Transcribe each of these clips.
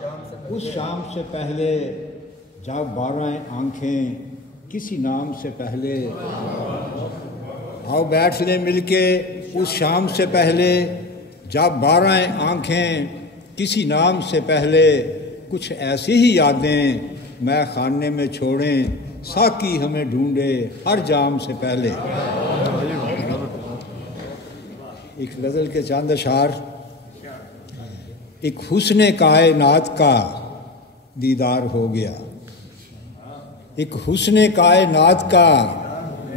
اس شام سے پہلے جب 12 آنکھیں کسی نام سے پہلے، آؤ بیٹھ لیں مل کے اس شام سے پہلے جب 12 آنکھیں کسی نام سے پہلے، کچھ ایسی ہی یادیں میں خانے میں چھوڑیں، ساقی ہمیں ڈھونڈے ہر جام سے پہلے۔ ایک غزل کے چند اشعار۔ ایک حسن کائنات کا دیدار ہو گیا، ایک حسن کائنات کا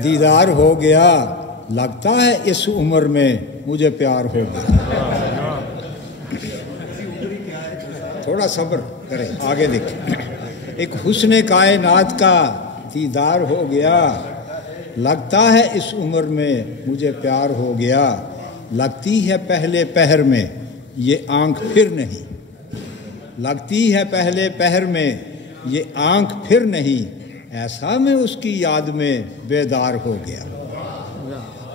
دیدار ہو گیا، لگتا ہے اس عمر میں مجھے پیار ہو گیا۔ تھوڑا صبر کریں، آگے دیکھیں۔ ایک حسن کائنات کا دیدار ہو گیا، لگتا ہے اس عمر میں مجھے پیار ہو گیا، لگتی ہے پہلے پہر میں یہ آنکھ پھر نہیں، لگتی ہے پہلے پہر میں یہ آنکھ پھر نہیں، ایسا میں اس کی یاد میں بیدار ہو گیا۔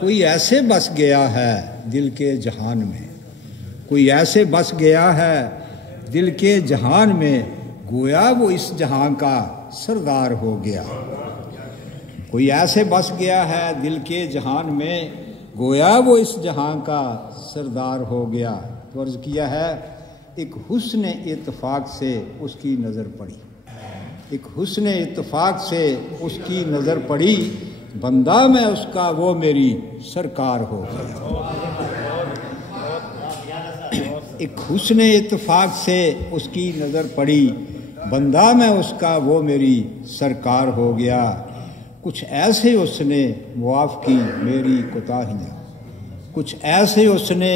کوئی ایسے بس گیا ہے دل کے جہان میں، کوئی ایسے بس گیا ہے دل کے جہان میں، گویا وہ اس جہاں کا سردار ہو گیا۔ کوئی ایسے بس گیا ہے دل کے جہان میں، گویا وہ اس جہاں کا سردار ہو گیا۔ تو عرض کیا ہے ایک حسن اتفاق سے اس کی نظر پڑی، ایک حسن اتفاق سے اس کی نظر پڑی، بندہ میں اس کا وہ میری سرکار ہو گیا۔ ایک حسن اتفاق سے اس کی نظر پڑی، بندہ میں اس کا وہ میری سرکار ہو گیا۔ کچھ ایسے اس نے معاف کی میری کوتاہیاں، کچھ ایسے اس نے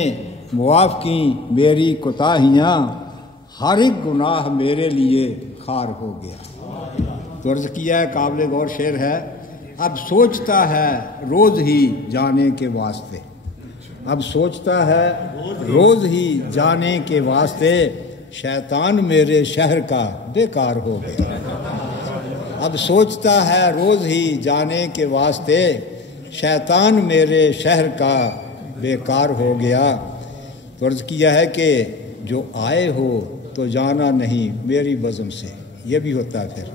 معاف کی میری کوتاہیاں، ہر ایک گناہ میرے لیے خار ہو گیا۔ تو عرض کیا ہے، قابل غور شعر ہے۔ اب سوچتا ہے روز ہی جانے کے واسطے، اب سوچتا ہے روز ہی جانے کے واسطے، شیطان میرے شہر کا بیکار ہو گیا۔ اب سوچتا ہے روز ہی جانے کے واسطے، شیطان میرے شہر کا بیکار ہو گیا۔ تو عرض کیا ہے کہ جو آئے ہو تو جانا نہیں میری بزم سے، یہ بھی ہوتا ہے پھر،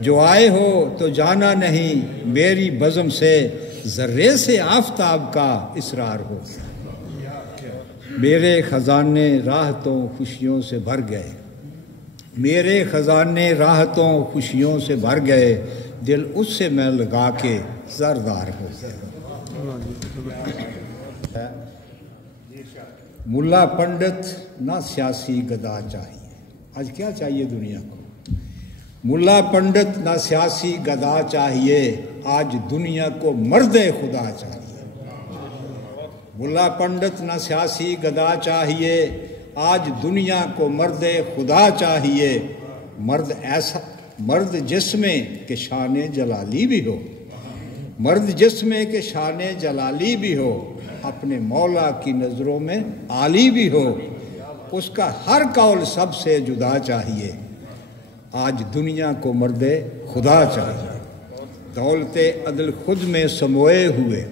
جو آئے ہو تو جانا نہیں میری بزم سے، ذرے سے آفتاب کا اسرار ہو گیا۔ میرے خزانے راحتوں خوشیوں سے بھر گئے، میرے خزانے راحتوں خوشیوں سے بھر گئے، دل اس سے میں لگا کے زردار ہو گیا۔ ملا پنڈت نہ سیاسی گدا چاہیے۔ آج کیا چاہیے دنیا کو؟ ملا پنڈت نہ سیاسی گدا چاہیے، آج دنیا کو مرد خدا چاہیے۔ ملا پنڈت نہ سیاسی گدا چاہیے، آج دنیا کو مرد خدا چاہیے، مرد ایسا، مرد جس میں کہ شان جلالی بھی ہو، مرد جس میں کہ شان جلالی بھی ہو، اپنے مولا کی نظروں میں عالی بھی ہو، اس کا ہر قول سب سے جدا چاہیے، آج دنیا کو مرد خدا چاہیے۔ دولت عدل خود میں سموئے ہوئے،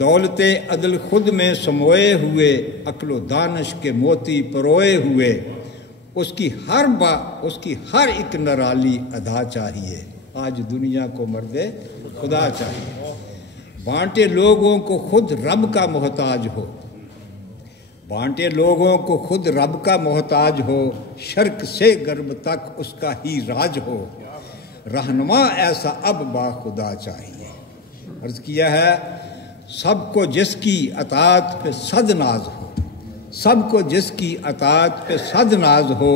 دولت عدل خود میں سموئے ہوئے، عقل و دانش کے موتی پروئے ہوئے، اس کی ہر ایک نرالی ادا چاہیے، آج دنیا کو مرد خدا چاہیے۔ بانٹے لوگوں کو خود رب کا محتاج ہو، بانٹے لوگوں کو خود رب کا محتاج ہو، شرق سے غرب تک اس کا ہی راج ہو، رہنما ایسا اب با خدا چاہیے۔ عرض کیا ہے سب کو جس کی اطاعت پہ صد ناز ہو، سب کو جس کی اطاعت پہ صد ناز ہو،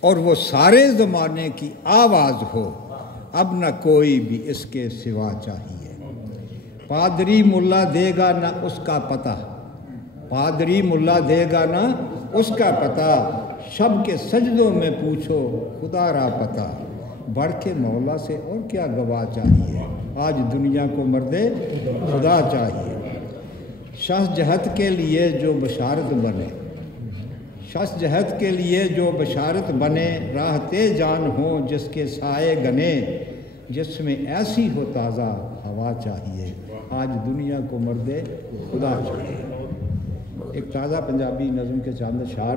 اور وہ سارے زمانے کی آواز ہو، اب نہ کوئی بھی اس کے سوا چاہیے۔ پادری ملا دے گا نہ اس کا پتہ، پادری ملا دے گا نہ اس کا پتہ، شب کے سجدوں میں پوچھو خدا را پتہ، بڑھ کے مولا سے اور کیا گواہ چاہیے، آج دنیا کو مرد خدا چاہیے۔ شخص جہت کے لیے جو بشارت بنے، شخص جہت کے لیے جو بشارت بنے، راحتے جان ہوں جس کے سائے گنے، جس میں ایسی ہو تازہ ہوا چاہیے، آج دنیا کو مرد خدا چاہیے۔ ایک تازہ پنجابی نظم کے چند اشعار۔